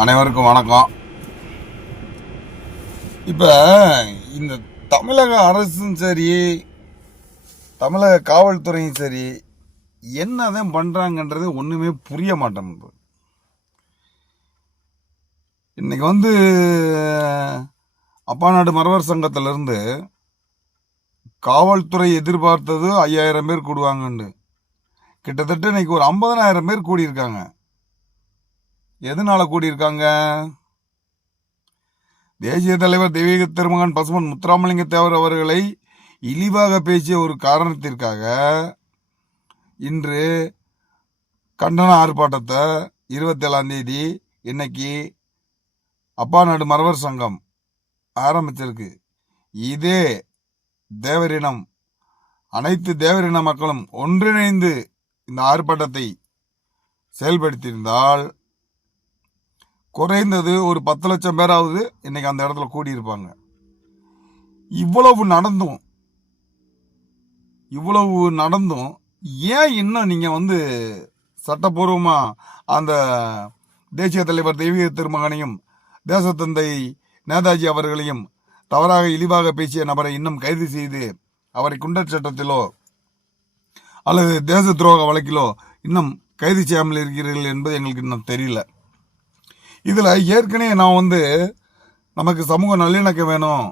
அனைவருக்கும் வணக்கம். இப்போ இந்த தமிழக அரசும் சரி, தமிழக காவல்துறையும் சரி, என்னதான் பண்ணுறாங்கன்றது ஒன்றுமே புரிய மாட்டேங்குது. இன்னைக்கு அப்பாநாடு மறவர் சங்கத்திலிருந்து காவல்துறை எதிர்பார்த்தது 5000 பேர் கூடுவாங்கன்னு, கிட்டத்தட்ட இன்னைக்கு ஒரு 50,000 பேர் கூடியிருக்காங்க. எதனால கூடியிருக்காங்க? தேசிய தலைவர் தெய்வீக திருமகன் பசுமன் முத்துராமலிங்க தேவர் அவர்களை இழிவாக பேசிய ஒரு காரணத்திற்காக இன்று கண்டன ஆர்ப்பாட்டத்தை 27ஆம் தேதி இன்னைக்கு அப்பாநாடு மறவர் சங்கம் ஆரம்பிச்சிருக்கு. இதே தேவரினம், அனைத்து தேவரின மக்களும் ஒன்றிணைந்து இந்த ஆர்ப்பாட்டத்தை செயல்படுத்தியிருந்தால் குறைந்தது ஒரு 10 லட்சம் பேராவது இன்னைக்கு அந்த இடத்துல கூடியிருப்பாங்க. இவ்வளவு நடந்தும் ஏன் இன்னும் நீங்க சட்டப்பூர்வமா அந்த தேசிய தலைவர் தெய்வீக திருமகனையும் தேசத்தந்தை நேதாஜி அவர்களையும் தவறாக இழிவாக பேசிய நபரை இன்னும் கைது செய்து அவரை குண்டர் சட்டத்திலோ அல்லது தேச துரோக வழக்கிலோ இன்னும் கைது செய்யாமல் இருக்கிறீர்கள் என்பது எங்களுக்கு இன்னும் தெரியல. இதில் ஏற்கனவே நான் நமக்கு சமூக நல்லிணக்கம் வேணும்,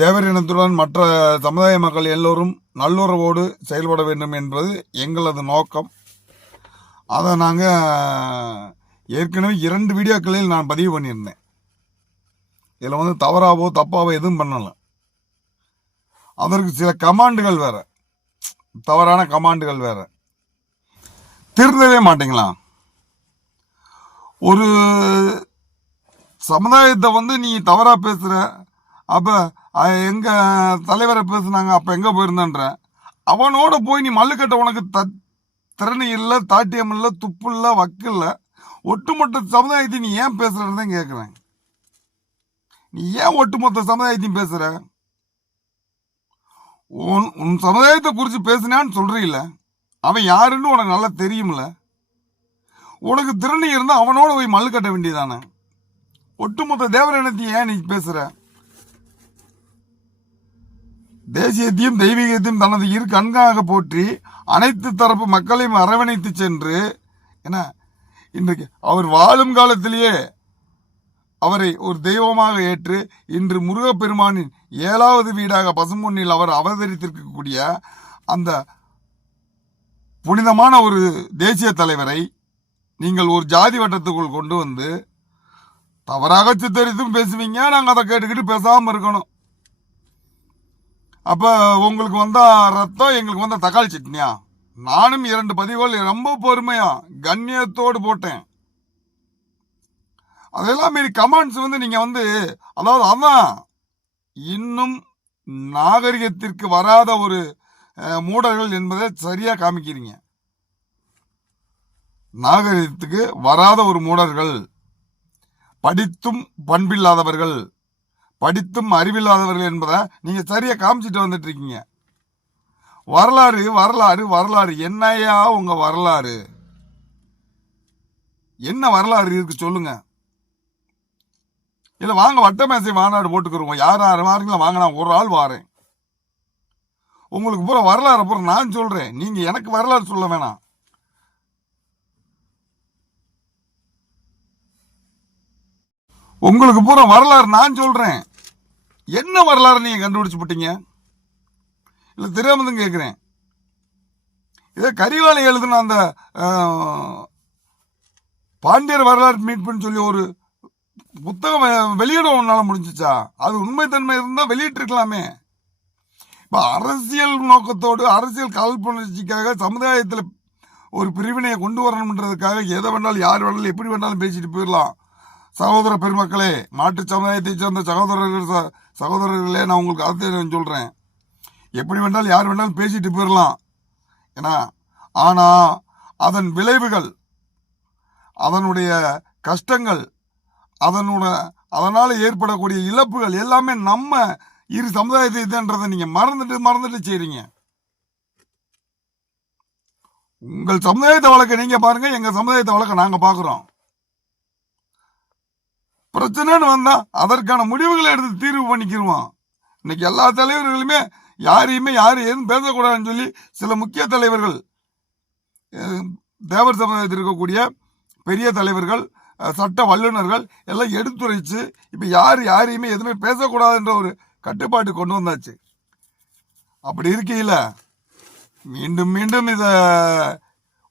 தேவர் இனத்துடன் மற்ற சமுதாய மக்கள் எல்லோரும் நல்லுறவோடு செயல்பட வேண்டும் என்பது எங்களது நோக்கம். அதை நாங்கள் ஏற்கனவே 2 வீடியோக்களில் நான் பதிவு பண்ணியிருந்தேன். இதில் தவறாவோ தப்பாவோ எதுவும் பண்ணலை. அதற்கு சில கமாண்டுகள் வேற, தவறான கமாண்டுகள் வேற. திருந்தவே மாட்டீங்களா? ஒரு சமுதாயத்தை நீ தவறா பேசுற, அப்ப எங்க தலைவரை பேசுனாங்க, அப்ப எங்க போயிருந்தன்ற அவனோட போய் நீ மல்லுக்கட்ட உனக்கு திறனை இல்லை, தாட்டியம் இல்லை, துப்பு இல்லை, வக்கு இல்லை. ஒட்டுமொத்த சமுதாயத்தை நீ ஏன் பேசுறன்னு கேட்கிறேன். நீ ஏன் ஒட்டுமொத்த சமுதாயத்தையும் பேசுற? உன் சமுதாயத்தை குறித்து பேசினான்னு சொல்றீல்ல, அவன் யாருன்னு உனக்கு நல்லா தெரியும்ல. உனக்கு திறனி இருந்தா அவனோட போய் மல்லு கட்ட வேண்டியதானே. ஒட்டுமொத்த தேவர் இனத்தையும் ஏன் நீ பேசுற? தேசியத்தையும் தெய்வீகத்தையும் தனது இரு கண்காக போற்றி அனைத்து தரப்பு மக்களையும் அரவணைத்து சென்று, என்ன இன்றைக்கு அவர் வாழும் காலத்திலேயே அவரை ஒரு தெய்வமாக ஏற்று இன்று முருகப்பெருமானின் 7வது வீடாக பசும்பொன்னில் அவர் அவதரித்திருக்கக்கூடிய அந்த புனிதமான ஒரு தேசிய தலைவரை நீங்கள் ஒரு ஜாதி வட்டத்துக்குள் கொண்டு தவறாக சித்தரித்தும் பேசுவீங்க. நாங்கள் அதை கேட்டுக்கிட்டு பேசாமல் இருக்கணும். அப்போ உங்களுக்கு ரத்தம், எங்களுக்கு தக்காளி சட்னியா? நானும் 2 பதிவுகள் ரொம்ப பொறுமையா கண்ணியத்தோடு போட்டேன். அதெல்லாம் மீறி கமெண்ட்ஸ் நீங்க அதாவது அதான் இன்னும் நாகரிகத்திற்கு வராத ஒரு மூடர்கள் என்பதை சரியா காமிக்கிறீங்க. நாகரிகத்துக்கு வராத ஒரு மூடர்கள், படித்தும் பண்பில்லாதவர்கள், படித்தும் அறிவில்லாதவர்கள் என்பதை நீங்க சரியா காமிச்சிட்டு வந்துட்டு இருக்கீங்க. வரலாறு வரலாறு வரலாறு என்னையா உங்க வரலாறு? என்ன வரலாறு இருக்கு சொல்லுங்க. இல்ல வாங்க வட்டமேசை மாநாடு போட்டுக்கிறோம். யார் வாரீங்களா வாங்க, நான் ஒரு ஆள் வாரேன். உங்களுக்கு பூரா வரலாறு பூரா நான் சொல்றேன், நீங்க எனக்கு வரலாறு சொல்ல வேணாம். உங்களுக்கு பூரா வரலாறு நான் சொல்றேன். என்ன வரலாறு நீங்க கண்டுபிடிச்சு போட்டீங்க? இல்ல தெரியாமதான் கேட்கிறேன். இதை கரிகாலை எழுதுன அந்த பாண்டியர் வரலாறு மீட்புன்னு சொல்லி ஒரு புத்தகம் வெளியிட உன்னால முடிஞ்சிச்சா? அது உண்மைத்தன்மை இருந்தா வெளியிட்டு இருக்கலாமே. இப்ப அரசியல் நோக்கத்தோடு, அரசியல் காழ்ப்புணர்ச்சிக்காக சமுதாயத்தில் ஒரு பிரிவினையை கொண்டு வரணும்ன்றதுக்காக எதை வேணாலும் யார் வேணாலும் எப்படி வேணாலும் பேசிட்டு போயிடலாம். சகோதர பெருமக்களே, மாற்று சமுதாயத்தை சேர்ந்த சகோதரர்களே, நான் உங்களுக்கு அதை சொல்றேன், எப்படி வேண்டாலும் யார் வேண்டாலும் பேசிட்டு போயிடலாம். ஏன்னா ஆனா அதன் விளைவுகள், அதனுடைய கஷ்டங்கள், அதனால ஏற்படக்கூடிய இழப்புகள் எல்லாமே நம்ம இரு சமுதாயத்தை இதுன்றதை நீங்க மறந்துட்டு செய்றீங்க. உங்கள் சமுதாயத்தை வளர்க்க நீங்க பாருங்க, எங்க சமுதாயத்தை வளர்க்க நாங்க பாக்குறோம். பிரச்சனைன்னு வந்தா அதற்கான முடிவுகளை எடுத்து தீர்வு பண்ணிக்கிருவான். இன்னைக்கு எல்லா தலைவர்களுமே யாரையுமே யாரும் எதுவும் பேசக்கூடாதுன்னு சொல்லி சில முக்கிய தலைவர்கள், தேவர் சமுதாயத்தில் இருக்கக்கூடிய பெரிய தலைவர்கள், சட்ட வல்லுநர்கள் எல்லாம் எடுத்துரைச்சு இப்ப யாரையுமே எதுவுமே பேசக்கூடாதுன்ற ஒரு கட்டுப்பாட்டு கொண்டு வந்தாச்சு. அப்படி இருக்கையில மீண்டும் மீண்டும் இத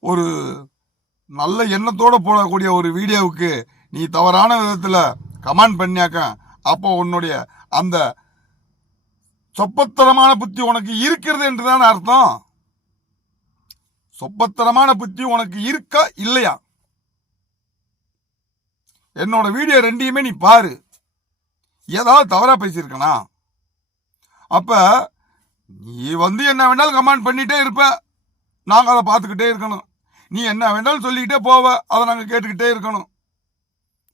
ஒரு நல்ல எண்ணத்தோட போடக்கூடிய ஒரு வீடியோவுக்கு நீ தவறான விதத்துல கமெண்ட் பண்ணியாக்க, அப்போ உன்னுடைய அந்த சொப்பத்தரமான புத்தி உனக்கு இருக்கிறது என்றுதான் அர்த்தம். சொப்பத்தரமான புத்தி உனக்கு இருக்கா இல்லையா? என்னோட வீடியோ ரெண்டையுமே நீ பாரு. ஏதாவது தவறா பேசியிருக்கனா? அப்ப நீ என்ன வேணாலும் கமெண்ட் பண்ணிட்டே இருப்ப, நாங்க அதை பார்த்துக்கிட்டே இருக்கணும். நீ என்ன வேணாலும் சொல்லிக்கிட்டே போவ, அதை நாங்க கேட்டுக்கிட்டே இருக்கணும்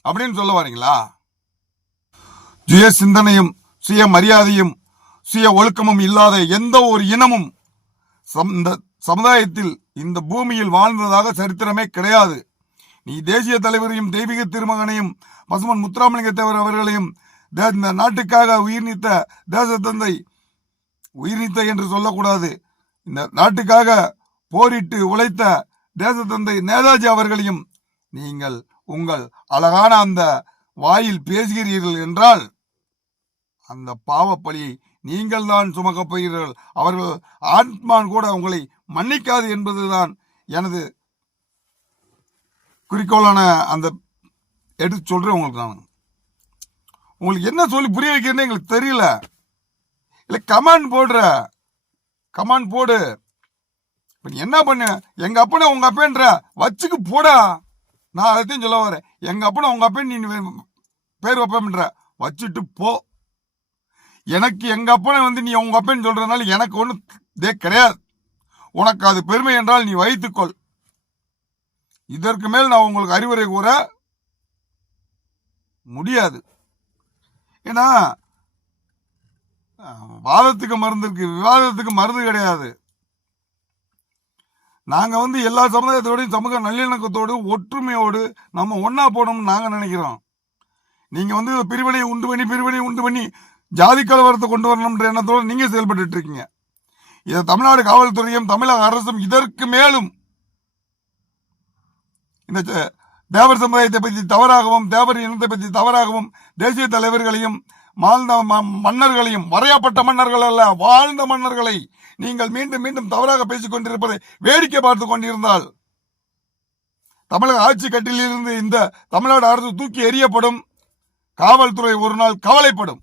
அப்படின்னு சொல்ல வரீங்களா? சுய சிந்தனையும் சுய மரியாதையும் சுய ஒழுக்கமும் இல்லாத எந்த ஒரு இனமும் இந்த சமுதாயத்தில் இந்த பூமியில் வாழ்ந்ததாக சரித்திரமே கிடையாது. நீ தேசிய தலைவரையும் தெய்வீக திருமகனையும் பசுமன் முத்துராமலிங்க தேவர் அவர்களையும் இந்த நாட்டுக்காக உயிர் நீத்த தேசத்தந்தை, உயிர் நீத்த என்று சொல்லக்கூடாது, இந்த நாட்டுக்காக போரிட்டு உழைத்த தேசத்தந்தை நேதாஜி அவர்களையும் நீங்கள் உங்கள் அழகான அந்த வாயில் பேசுகிறீர்கள் என்றால் அந்த பாவப்பழியை நீங்கள் தான் சுமக்கப் போகிறீர்கள். அவர்கள் ஆத்மான் கூட உங்களை மன்னிக்காது என்பதுதான் எனது குறிக்கோளான அந்த எடுத்து சொல்றேன். உங்களுக்கு என்ன சொல்லி புரிய வைக்கிறேன்னு எங்களுக்கு தெரியல. இல்ல கமாண்ட் போடு. என்ன பண்ண, எங்க அப்பனை உங்க அப்பன்ற வச்சுக்கு போடா. நான் அதைத்தையும் சொல்ல வரேன். எங்க அப்பனை உங்க அப்பன் நீ பேர் வைப்பன்ற வச்சுட்டு போ. எனக்கு எங்க அப்பனை நீ உங்க அப்பன்னு சொல்றதுனால எனக்கு ஒண்ணு கிடையாது. உனக்கு அது பெருமை என்றால் நீ வைத்துக்கொள். இதற்கு மேல் நான் உங்களுக்கு அறிவுரை கூற முடியாது. ஏன்னா வாதத்துக்கு மருந்து இருக்கு, விவாதத்துக்கு மருந்து கிடையாது. நாங்க எல்லா சமுதாயத்தோடையும் சமூக நல்லிணக்கத்தோடு ஒற்றுமையோடு நம்ம ஒன்னா போனோம்னு நாங்க நினைக்கிறோம். நீங்க பிரிவினை உண்டு பண்ணி ஜாதி கலவரத்தை கொண்டு வரணும்ன்ற எண்ணத்தோடு நீங்க செயல்பட்டு இருக்கீங்க. இதை தமிழ்நாடு காவல்துறையும் தமிழக அரசும் இதற்கு மேலும் இந்த தேவர் சமுதாயத்தை பற்றி தவறாகவும் தேவர் இனத்தை பற்றி தவறாகவும் தேசிய தலைவர்களையும் வாழ்ந்த மன்னர்களையும், வரையப்பட்ட மன்னர்கள் அல்ல வாழ்ந்த மன்னர்களை நீங்கள் மீண்டும் மீண்டும் தவறாக பேசிக் கொண்டிருப்பதை வேடிக்கை பார்த்து கொண்டிருந்தால் தமிழக ஆட்சி கட்டிலிருந்து இந்த தமிழ்நாடு அரசு தூக்கி எறியப்படும். காவல்துறை ஒரு நாள் கவலைப்படும்.